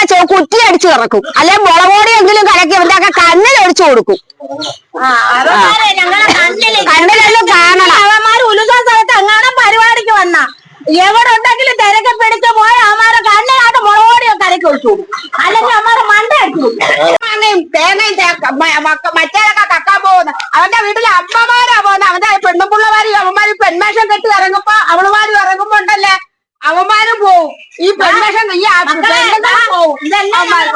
അവന്റെ ചോ കുട്ടി അടിച്ചു കറക്കും അല്ലെ മുളകോടി എങ്കിലും കലക്കി അവന്റെ ഒക്കെ കണ്ണിൽ ഒഴിച്ചു കൊടുക്കും. കണ്ണിലെല്ലാം കാണണം. സ്ഥലത്ത് അങ്ങാണം പരിപാടിക്ക് വന്ന. എവിടെ ഉണ്ടെങ്കിലും തിരക്കെ പിടിച്ച് പോയ അവന്മാരെ കണ്ണിലാട്ട് മുളകോടിയോ കലക്കി ഒഴിച്ചു അല്ലെങ്കിൽ അവന്മാരെ മണ്ട അടിച്ചു തേങ്ങയും മറ്റേതൊക്കെ കക്കാൻ പോകുന്നത്. അവന്റെ വീട്ടിലെ അമ്മമാരാ പോകുന്നത്. അവന്റെ പെണ്ണുപിള്ളമാരും അമ്മമാരും പെൺമേഷം കെട്ടി ഇറങ്ങുമ്പോ അവളുമാരും ഇറങ്ങുമ്പോ ഉണ്ടല്ലേ അവന്മാരും പോവും ഈ പെൺമേഷം ഈ ആ പെണ്ണുങ്ങൾ പോവും ഇതെല്ലാം ഇത്ര ഞങ്ങൾ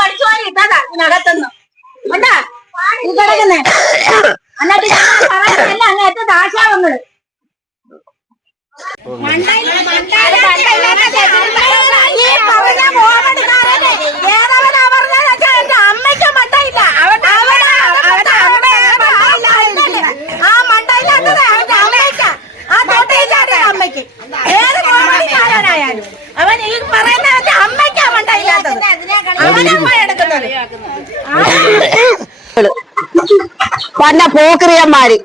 പഠിച്ചു പോയി ഇട്ടതാ ഇതിനകത്തുനിന്ന് ഉണ്ടാ ഈ കിടക്കുന്നേ എന്നിട്ട് ഞങ്ങൾ പറയുന്നതല്ല അങ്ങനത്തെ ദാശാവങ്ങൾ ഈ പറഞ്ഞ കോമഡിക്കാരനെ ഏതവനാ പറഞ്ഞതെന്ന് വെച്ചാ എന്റെ അമ്മയ്ക്ക് മണ്ടയില്ല. അവന്റെ അവന്റെ അമ്മയാണ് മണ്ടയില്ലാതിരിക്കുന്നെ. ആ മണ്ടയില്ലാത്തത് അവന്റെ അമ്മയ്ക്കാ. ആ തൊട്ടിയിൽ ചാടിയ അമ്മയ്ക്ക്. ഏത് കോമഡിക്കാരനായാലും അവൻ ഈ പറയുന്നവന്റെ അമ്മയ്ക്കാ മണ്ടയില്ലാത്തത് അവനമ്മ എടുക്കുന്നത് പന്ന പോക്രിയന്മാര്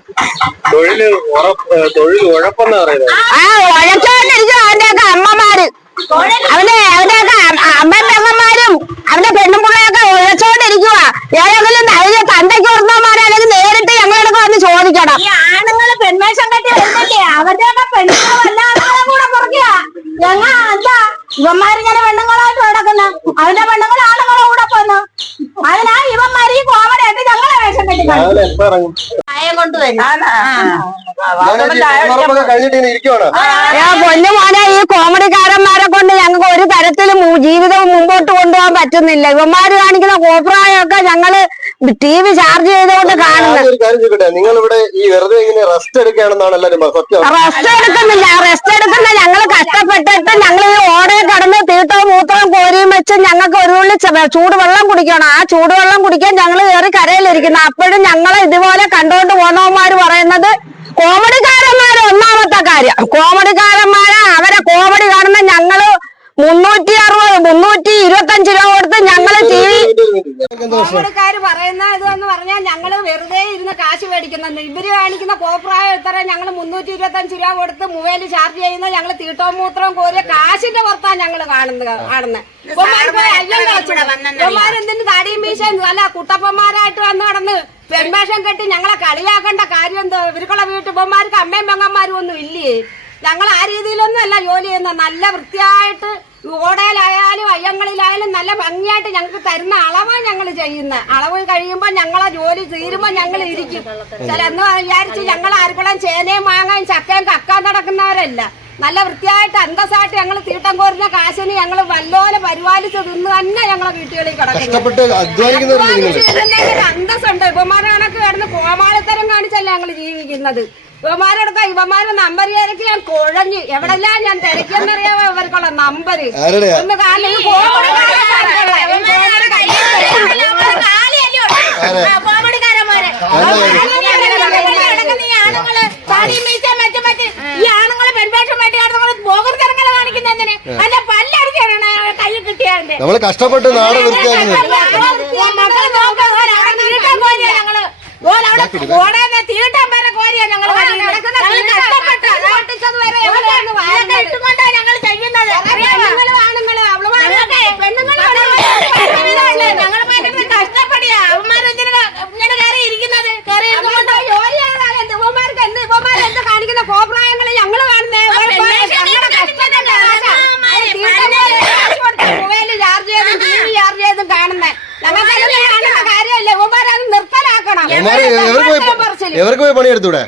തൊഴിൽ ഉറപ്പ് തൊഴിൽ ഉഴപ്പെന്ന് പറയുന്നത്. ആ ഉഴച്ചോണ്ടിരിക്കും അവന്റെയൊക്കെ അമ്മമാര്. അവന്റെ അവന്റെയൊക്കെ അമ്മയും പെങ്ങന്മാരും അവന്റെ പെണ്ണുപിള്ളയൊക്കെ ഉഴച്ചോണ്ടിരിക്കുക ഏതെങ്കിലും നല്ല തന്തയ്ക്ക് ഉറന്നമാരെ അല്ലെങ്കിൽ നേരിട്ട് ഞങ്ങളുടെ വന്ന് ചോദിക്കണം. ഈ ആണുങ്ങൾ പെൺവേഷം കെട്ടി വരുന്നില്ലേ അവരുടെയൊക്കെ പെണ്ണുങ്ങളെ കൂടെ എന്താ? ഇവന്മാരിങ്ങനെ പെണ്ണുങ്ങളായിട്ട് കിടക്കുന്ന അവന്റെ പെണ്ണുങ്ങൾ ആണുങ്ങളെ കൂടെ പോന്നു. അതിനാ ഇവന്മാര് ഈ കോമഡി ആയിട്ട് ഞങ്ങളെ വേഷം കെട്ടി രാവിലെ എപ്പോ ഇറങ്ങും ചായം കൊണ്ടുവരും ഏ പൊന്നു മോനെ ഈ കോമഡിക്കാരന്മാരെ കൊണ്ട് ഞങ്ങൾക്ക് ഒരു തരത്തിലും ജീവിതവും ജീവിതം മുമ്പോട്ട് കൊണ്ടുപോകാൻ പറ്റുന്നില്ല. ഇവന്മാര് കാണിക്കുന്ന കോപ്രായമൊക്കെ ഞങ്ങൾ ടി വി ചാർജ് ചെയ്തുകൊണ്ട് കാണുന്നത്. നിങ്ങൾ ഇവിടെ ഈ വെറുതെ ഇങ്ങനെ റെസ്റ്റ് എടുക്കുകയാണെന്നാണ് എല്ലാരും പറയുന്നത്. സത്യം. റെസ്റ്റ് എടുക്കുന്നില്ല. റെസ്റ്റ് എടുക്കുന്ന ഞങ്ങൾ കഷ്ടപ്പെട്ടിട്ട് ഞങ്ങൾ ഈ ഓടയിൽ കടന്ന് തീട്ടവും മൂത്രവും കോരിയും വെച്ച് ഞങ്ങൾക്ക് ഒരു ഉള്ളി ചൂടുവെള്ളം കുടിക്കണം. ആ ചൂടുവെള്ളം കുടിക്കാൻ ഞങ്ങൾ കയറി കരയിലിരിക്കുന്നു. അപ്പോഴും ഞങ്ങളെ ഇതുപോലെ കണ്ടുകൊണ്ട് പോന്നവന്മാര് പറയുന്നത് കോമഡിക്കാരന്മാര് ഒന്നാമത്തെ കാര്യം. കോമഡിക്കാരന്മാരെ അവരെ കോമഡി കാണുന്ന ഞങ്ങൾ മുന്നൂറ്റി അറുപത് മുന്നൂറ്റി ഇരുപത്തഞ്ച് രൂപ കൊടുത്ത് ഞങ്ങൾ ടി വി കോമഡിക്കാര് പറയുന്ന ഇതെന്ന് പറഞ്ഞാൽ ഞങ്ങൾ വെറുതെ ഇരുന്ന് കാശ് മേടിക്കുന്നുണ്ട്. ഇവർ കാണിക്കുന്ന കോപ്രായം എത്ര? ഞങ്ങൾ മുന്നൂറ്റി ഇരുപത്തഞ്ച് രൂപ കൊടുത്ത് മൊബൈൽ ചാർജ് ചെയ്യുന്ന ഞങ്ങൾ തീട്ടവും മൂത്രവും കോരിയ കാശിന്റെ പുറത്താ ഞങ്ങൾ കാണുന്നത് കാണുന്നത് എന്തിന് താടിയും മീശയും അല്ല കുട്ടപ്പന്മാരായിട്ട് വന്ന് കടന്ന് പെൺവേഷം കെട്ടി ഞങ്ങളെ കളിയാക്കേണ്ട കാര്യം എന്തോ? ഇവർക്കുള്ള വീട്ടുപ്പന്മാർക്ക് അമ്മയും പെങ്ങന്മാരും ഒന്നും ഇല്ലേ? ഞങ്ങൾ ആ രീതിയിലൊന്നും അല്ല ജോലി ചെയ്യുന്നത്. നല്ല വൃത്തിയായിട്ട് ഓടയിലായാലും അയ്യങ്ങളിലായാലും നല്ല ഭംഗിയായിട്ട് ഞങ്ങൾക്ക് തരുന്ന അളവാണ് ഞങ്ങൾ ചെയ്യുന്നത് അളവ് കഴിയുമ്പോൾ ഞങ്ങളെ ജോലി തീരുമ്പോൾ ഞങ്ങൾ ഇരിക്കും. ചില എന്ന് വിചാരിച്ച് ഞങ്ങൾ ആർക്കുള്ള ചേനയും മാങ്ങയും ചക്കയും കക്കാൻ നടക്കുന്നവരല്ല. നല്ല വൃത്തിയായിട്ട് അന്തസ്സായിട്ട് ഞങ്ങൾ തീട്ടം കോരുന്ന കാശിന് ഞങ്ങൾ വല്ലോലെ പരിപാലിച്ച് തിന്ന് തന്നെ ഞങ്ങളെ വീട്ടുകളിൽ കിടക്കുന്നത് അന്തസ്സുണ്ട്. ഇവന്മാരെ കണക്ക് കിടന്ന് കോമാളിത്തരം കാണിച്ചല്ല ഞങ്ങൾ ജീവിക്കുന്നത്? ഇവന്മാരെടുക്ക നമ്പർ തിരക്കി ഞാൻ കുഴഞ്ഞ് എവിടെല്ലാം ഞാൻ ഇവർക്കുള്ള ഒന്ന് കാരണം ഈ ആണുങ്ങൾ ആണുങ്ങൾ അല്ല പല്ലടിച്ചാണ് കൈ നമ്മൾ കഷ്ടപ്പെട്ട് നാട് വൃത്തിയാക്കുന്നത് ഞങ്ങൾ ഓടാതെ തീട്ടാൻ വരെ കോരിയാ ഞങ്ങൾ ഞങ്ങൾ കഷ്ടപ്പെട്ട് ഇതൊക്കെ ഇട്ടുകൊണ്ടാ ഞങ്ങൾ ചെയ്യുന്നത്. പെണ്ണുങ്ങൾ ആണുങ്ങൾ അവളുമാരൊക്കെ പെണ്ണുങ്ങൾ പെണ്ണുങ്ങൾ ഞങ്ങൾ ഭയങ്കര കഷ്ടപ്പെടിയാ. അവന്മാരെന്തിന് ഇങ്ങനെ കയറി ഇരിക്കുന്നത്? കയറി ഇരുന്നുകൊണ്ട് ജോലി ചെയ്താൽ എന്ത്? ഇവന്മാർക്ക് എന്ത്? ഇവന്മാര് എന്ത് കാണിക്കുന്ന കോപ്രായങ്ങൾ ഞങ്ങൾ കാണുന്നേ ഞങ്ങളുടെ കഷ്ടത്തിന്റെ ആശ. തീട്ടാൻ കോരി കാശ് കൊടുത്ത് മൊബൈൽ ചാർജ് ചെയ്തും ടി വി ചാർജ് ചെയ്തും കാണുന്നേ ഞങ്ങൾക്ക് അതൊന്നും കാണുന്ന കാര്യമല്ല ഇവന്മാരത് നിർത്തലാക്കണം ഇവന്മാര് ഇവർക്ക് പോയി പറച്ചിൽ. ഇവർക്ക് പോയി പണിയെടുത്തൂടെ?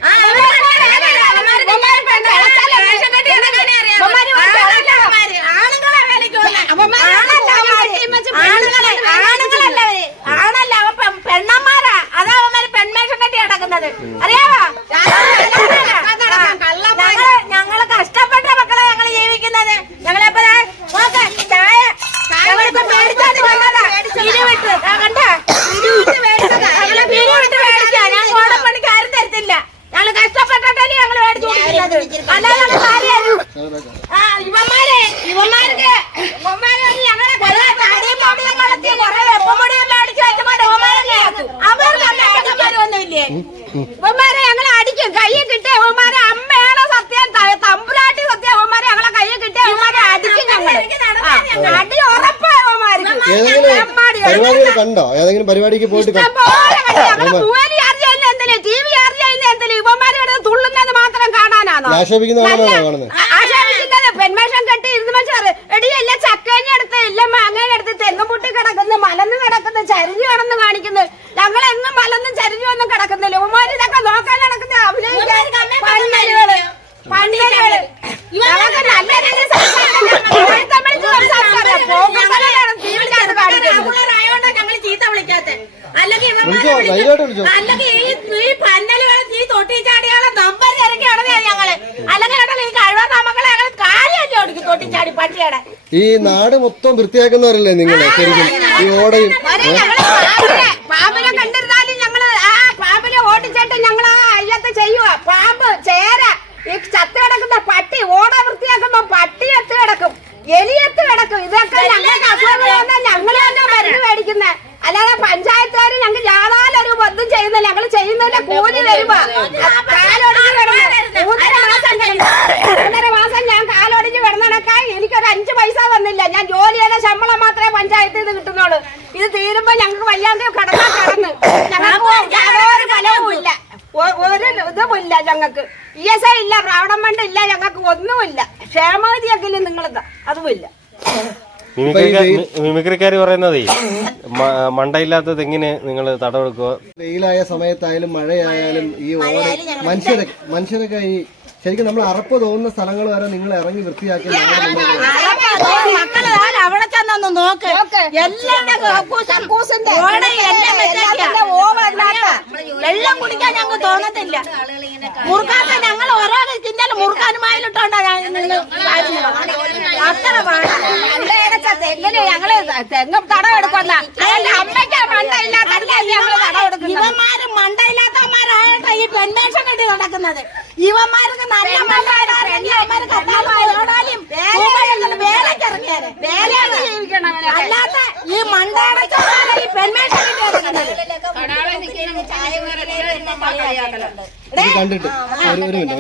പെണ്ണന്മാരാ. അതാ അവന്മാര് പെൺമേഷം കെട്ടി കിടക്കുന്നത് അറിയാവോ? ഇവന്മാരെ ഞങ്ങളെ അടിക്കും കയ്യിൽ കിട്ടേ ഇവന്മാരെ അമ്മയാണോ സത്യം? തമ്പുരാട്ടി സത്യം ഇവന്മാരെ ഞങ്ങളെ കയ്യിൽ കിട്ടേ ഇവന്മാരെ അടിക്കും ഞങ്ങൾ അടി ഉറപ്പാ പരിപാടികൾ കണ്ടോ? ഏതെങ്കിലും പരിപാടിക്ക് പോയിട്ട് ആക്ഷേപിക്കുന്ന ആളാണോ കാണുന്നത് പെൺമേഷം കെട്ടി ഇരുന്ന് മനുഷ്യർ എടി എല്ലാ ചക്കേനെ എടുത്ത് എല്ലാം മാങ്ങേനെ എടുത്ത് തെങ്ങും പൊട്ടി കിടക്കുന്നു മലന്ന് കിടക്കുന്നു ചരിഞ്ഞു കിടന്ന് കാണിക്കുന്നു. ഞങ്ങൾ വിളിച്ചോ ധൈര്യമായിട്ട് വിളിച്ചോ. അല്ലെങ്കിൽ ഈ ഈ പന്നലുകളെ ഈ തൊട്ടി ചാടിയാളെ നമ്പർ ഇറക്കിയാണ് ഞങ്ങൾ. അല്ലെങ്കിൽ കേട്ടല്ലോ ഈ കഴിവ നമുക്കളെ ഞങ്ങൾ കാര്യം ഓടിക്കും തൊട്ടി ചാടി പട്ടിയുടെ. ഈ നാട് മൊത്തം വൃത്തിയാക്കുന്നവരല്ലേ നിങ്ങൾ ശരിക്കും? ഈ ഓടയും ഒരേ ഞങ്ങൾ പാമ്പിനെ പാമ്പിനെ കണ്ടിരുന്നാലും ഞങ്ങൾ ആ പാമ്പിനെ ഓടിച്ചിട്ട് ഞങ്ങൾ ആ അയ്യത്ത് ചെയ്യുക പാമ്പ് ചേര ഈ ചത്ത് കിടക്കുന്ന പട്ടി ഓട വൃത്തിയാക്കുമ്പോ പട്ടി എത്ത് കിടക്കും എലി എത്ത് കിടക്കും. ഇതൊക്കെ ഞങ്ങൾക്ക് അസുഖങ്ങൾ ഞാൻ ജോലി ചെയ്ത ശമ്പളം മാത്രമേ പഞ്ചായത്തിൽ നിന്ന് കിട്ടുന്നുള്ളൂ. ഇത് തീരുമ്പോ ഞങ്ങൾക്ക് വയ്യാണ്ട് കടന്നാ കടന്ന്. ഞങ്ങൾക്ക് യാതൊരു ഫലവും ഇല്ല. ഒ- ഒരു ഇതുമില്ല ഞങ്ങൾക്ക്. ഇ എസ് ഐ ഇല്ല പ്രാവണം ഫണ്ട് ഇല്ല ഞങ്ങൾക്ക് ഒന്നുമില്ല. ക്ഷേമനിധിയൊക്കെ നിങ്ങളെന്താ അതുമില്ല മിമിക്രിക്കാർ പറയുന്നതേ മണ്ടയില്ലാത്ത തെങ്ങിന് നിങ്ങൾ തടവെടുക്കുക? വെയിലായ സമയത്തായാലും മഴയായാലും ഈ ഓടെ മനുഷ്യരൊക്കെ മനുഷ്യരൊക്കെ ഈ ശരിക്കും നമ്മൾ അറപ്പ് തോന്നുന്ന സ്ഥലങ്ങൾ വരെ നിങ്ങൾ ഇറങ്ങി വൃത്തിയാക്കി അവിടെ ചെന്നൊന്ന് നോക്ക്? എല്ലാം. വെള്ളം കുടിക്കാൻ ഞങ്ങൾക്ക് തോന്നത്തില്ല. മുറുക്കാത്ത ഞങ്ങൾ ഓരോ നിന്ന് വാഴുന്നത്. അത്ര തെങ്ങിന് ഞങ്ങൾ തെങ്ങ് തടം എടുക്കുന്ന? അമ്മയ്ക്ക് മണ്ടയില്ലാത്ത ഞങ്ങൾ തടം എടുക്കുന്നത് ഇവന്മാര് മണ്ടയില്ലാത്തവന്മാരായിട്ട് ഈ പെൺവേഷം കെട്ടി നടക്കുന്നത്. ഇവന്മാർക്ക് നല്ല മണ്ടായിട്ടാണെങ്കിൽ അവന്മാര് കത്താലും വേലയ്ക്ക് ഇറങ്ങിയാൽ അല്ലാത്ത ഈ മണ്ടയുടെ ഈ ഇത് കണ്ടിട്ട് ഒരു ഒരു മിനിറ്റ്